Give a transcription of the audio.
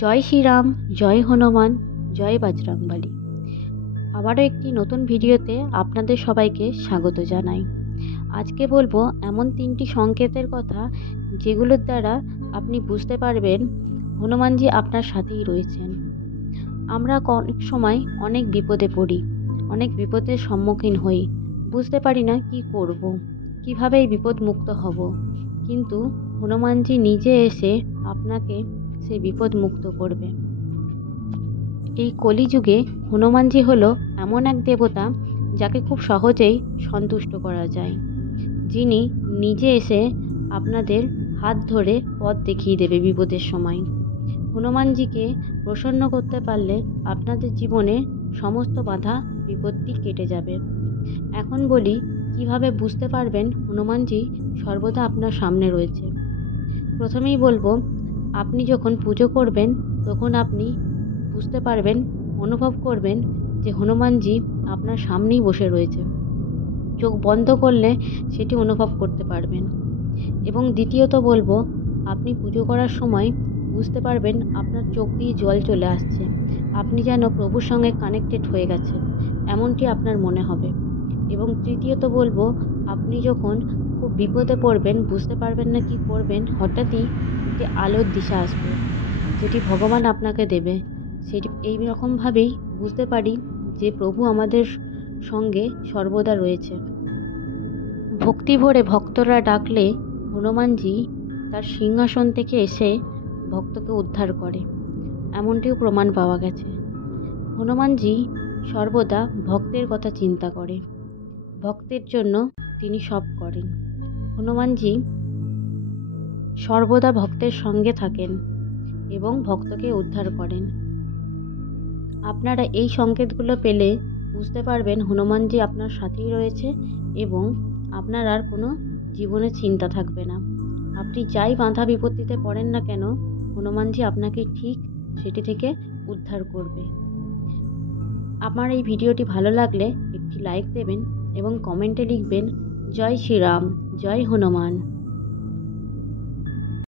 জয় শ্রীরাম, জয় হনুমান, জয় বজরংবলী। আবারও একটি নতুন ভিডিওতে আপনাদের সবাইকে স্বাগত জানাই। আজকে বলবো এমন 3টি সংকেতের কথা যেগুলোর দ্বারা আপনি বুঝতে পারবেন হনুমানজি আপনার সাথেই রয়েছেন। আমরা অনেক সময় অনেক বিপদে পড়ি, অনেক বিপদের সম্মুখীন হই, বুঝতে পারি না কি করব, কিভাবে এই বিপদ মুক্ত হব। কিন্তু হনুমানজি নিজে এসে আপনাকে সেই বিপদ মুক্ত করবে। এই কলিযুগে হনুমানজি হলো এমন এক দেবতা যাকে খুব সহজেই সন্তুষ্ট করা যায়, যিনি নিজে এসে আপনাদের হাত ধরে পথ দেখিয়ে দেবে বিপদের সময়। হনুমানজিকে প্রসন্ন করতে পারলে আপনাদের জীবনে সমস্ত বাধা বিপত্তি কেটে যাবে। এখন বলি কিভাবে বুঝতে পারবেন হনুমানজি সর্বদা আপনার সামনে রয়েছে। প্রথমেই বলবো, আপনি যখন পুজো করবেন তখন আপনি বুঝতে পারবেন, অনুভব করবেন যে হনুমানজি আপনার সামনেই বসে রয়েছে। চোখ বন্ধ করলে সেটি অনুভব করতে পারবেন। এবং দ্বিতীয়ত বলবো, আপনি পুজো করার সময় বুঝতে পারবেন আপনার চোখ দিয়ে জল চলে আসছে, আপনি যেন প্রভুর সঙ্গে কানেক্টেড হয়ে গেছেন, এমনটি আপনার মনে হবে। এবং তৃতীয়ত বলবো, আপনি যখন খুব বিপদে পড়বেন, বুঝতে পারবেন না কি করবেন, হঠাৎই একটি আলোর দিশা আসবে যেটি ভগবান আপনাকে দেবে। সেটি এই রকমভাবেই বুঝতে পারি যে প্রভু আমাদের সঙ্গে সর্বদা রয়েছে। ভক্তি ভরে ভক্তরা ডাকলে হনুমানজি তার সিংহাসন থেকে এসে ভক্তকে উদ্ধার করে, এমনটিও প্রমাণ পাওয়া গেছে। হনুমানজি সর্বদা ভক্তের কথা চিন্তা করে, ভক্তের জন্য তিনি সব করেন। হনুমানজি সর্বদা ভক্তের সঙ্গে থাকেন এবং ভক্তকে উদ্ধার করেন। আপনারা এই সংকেতগুলো পেলে বুঝতে পারবেন হনুমানজি আপনার সাথেই রয়েছে এবং আপনার আর কোনো জীবনে চিন্তা থাকবে না। আপনি যাই বাধা বিপত্তিতে পড়েন না কেন, হনুমানজি আপনাকে ঠিক সেটি থেকে উদ্ধার করবে। আমার এই ভিডিওটি ভালো লাগলে একটি লাইক দেবেন এবং কমেন্টে লিখবেন জয় শ্রীরাম, জয় হনুমান।